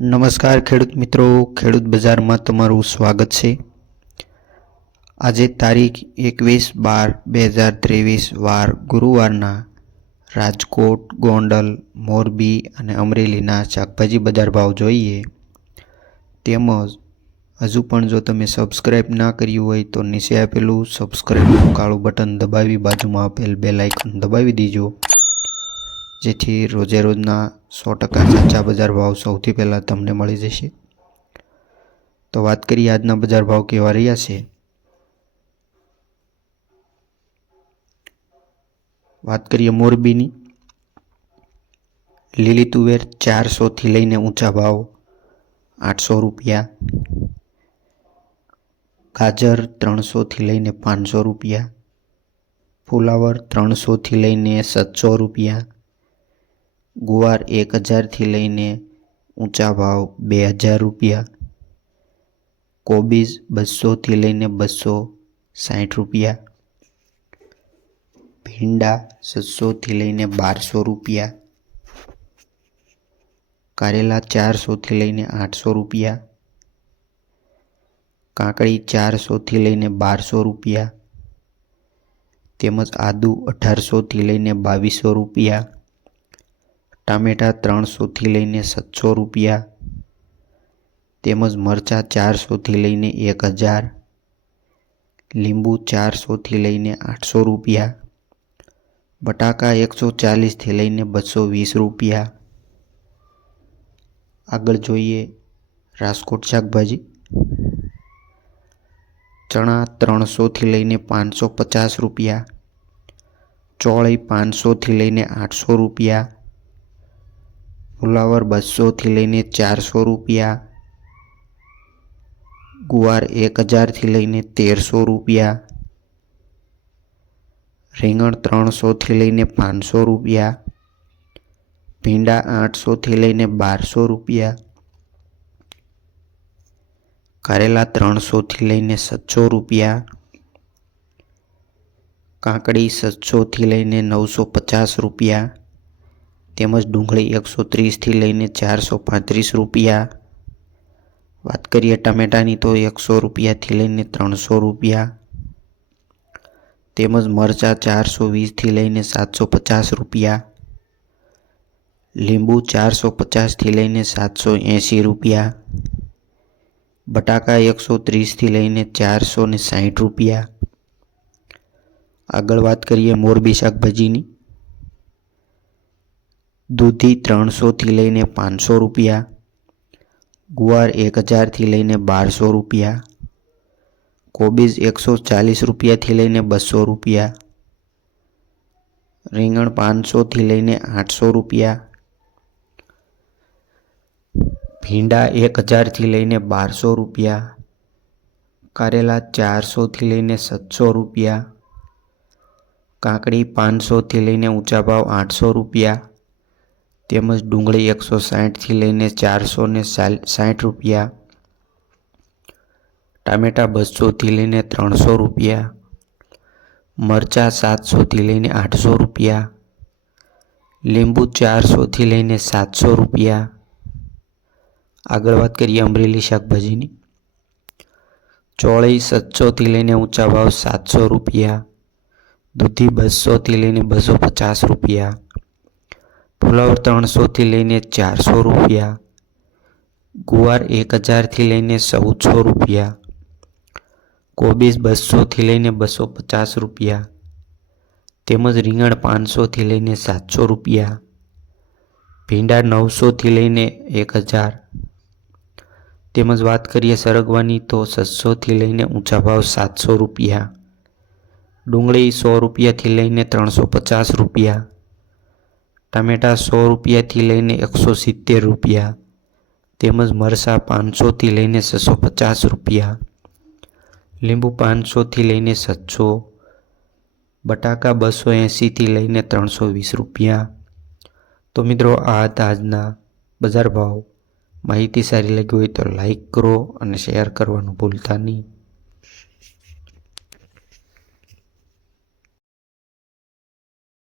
નમસ્કાર ખેડૂત મિત્રો, ખેડૂત બજારમાં તમારું સ્વાગત છે। આજે તારીખ 21/12/2023 વાર ગુરુવારના રાજકોટ, ગોંડલ, મોરબી અને અમરેલીના શાકભાજી બજાર ભાવ જોઈએ। તેમજ હજુ પણ જો તમે સબસ્ક્રાઇબ ના કર્યું હોય તો નીચે આપેલું સબસ્ક્રાઇબનું કાળું બટન દબાવી બાજુમાં આપેલ બેલ આઇકન દબાવી દીજો, જેથી રોજે રોજના 100% સાચા બજાર ભાવ સૌથી પહેલાં તમને મળી જશે। તો વાત કરીએ આજના બજાર ભાવ કેવા રહ્યા છે। વાત કરીએ મોરબીની। લીલી તુવેર 400 થી લઈને ઊંચા ભાવ 800 રૂપિયા, ગાજર 300 થી લઈને 500 રૂપિયા, ફુલાવર 300 થી લઈને 700 રૂપિયા, ગુવાર 1000 થી લઈને ઊંચા ભાવ 2000 રૂપિયા, કોબીજ 200 થી લઈને 260 રૂપિયા, ભીંડા 600 થી લઈને 1200 રૂપિયા, કારેલા 400 થી લઈને 800 રૂપિયા, કાકડી 400 થી લઈને 1200 રૂપિયા, તેમજ આદુ 1800 થી લઈને 2200 રૂપિયા, ટામેટા 300 થી લઈને 700 રૂપિયા, તેમજ મરચાં 400 થી લઈને 1000, લીંબુ 400 થી લઈને 800 રૂપિયા, બટાકા 140 થી લઈને 220 રૂપિયા। આગળ જોઈએ રાજકોટ શાકભાજી। ચણા 300 થી લઈને 550 રૂપિયા, ચોળી 500 થી લઈને 800 રૂપિયા, ફુલાવર 200 થી લઈને 400 રૂપિયા, ગુવાર 1000 થી લઈને 1300 રૂપિયા, રીંગણ 300 થી લઈને 500 રૂપિયા, ભીંડા 800 થી લઈને 1200 રૂપિયા, કારેલા 300 થી લઈને 700 રૂપિયા, કાકડી 700 થી લઈને 950 રૂપિયા, તેમજ ડુંગળી 130 થી લઈને 435 રૂપિયા। વાત કરીએ ટામેટાની તો 100 રૂપિયાથી લઈને 300 રૂપિયા, તેમજ મરચાં 420 થી લઈને 750 રૂપિયા, લીંબુ 450 થી લઈને 780 રૂપિયા, બટાકા 130 થી લઈને 460 રૂપિયા। આગળ વાત કરીએ મોરબી શાકભાજીની। દૂધી 300 થી લઈને 500 રૂપિયા, ગુવાર 1000 થી લઈને 1200 રૂપિયા, કોબીજ 140 રૂપિયાથી લઈને 200 રૂપિયા, રીંગણ 500 થી લઈને 800 રૂપિયા, ભીંડા 1000 થી લઈને 1200 રૂપિયા, કારેલા 400 થી લઈને 700 રૂપિયા, કાકડી 500 થી લઈને ઊંચા ભાવ 800 રૂપિયા, તેમજ ડુંગળી 160 થી લઈને 460 રૂપિયા, ટામેટા 200 થી લઈને 300 રૂપિયા, મરચાં 700 થી લઈને 800 રૂપિયા, લીંબુ 400 થી લઈને 700 રૂપિયા। આગળ વાત કરીએ અમરેલી શાકભાજીની। ચોળી 700 થી લઈને ઊંચા ભાવ 700 રૂપિયા, દૂધી 200 થી લઈને 250 રૂપિયા, ફુલાવર 300 થી લઈને 400 રૂપિયા, ગુવાર 1000 થી લઈને 1400 રૂપિયા, કોબીજ 200 થી લઈને 250 રૂપિયા, તેમજ રીંગણ 500 થી લઈને 700 રૂપિયા, ભીંડા 900 થી લઈને 1000, તેમજ વાત કરીએ સરગવાની તો 600 થી લઈને ઊંચા ભાવ 700 રૂપિયા, ડુંગળી 100 રૂપિયાથી લઈને 350 રૂપિયા, ટામેટા 100 રૂપિયાથી લઈને 170 રૂપિયા, તેમજ મરચાં 500 થી લઈને 650 રૂપિયા, લીંબુ 500 થી લઈને 700, બટાકા 280 થી લઈને 320 રૂપિયા। તો મિત્રો આ હતા આજના બજાર ભાવ। માહિતી સારી લાગી હોય તો લાઈક કરો અને શેર કરવાનું ભૂલતા નહીં।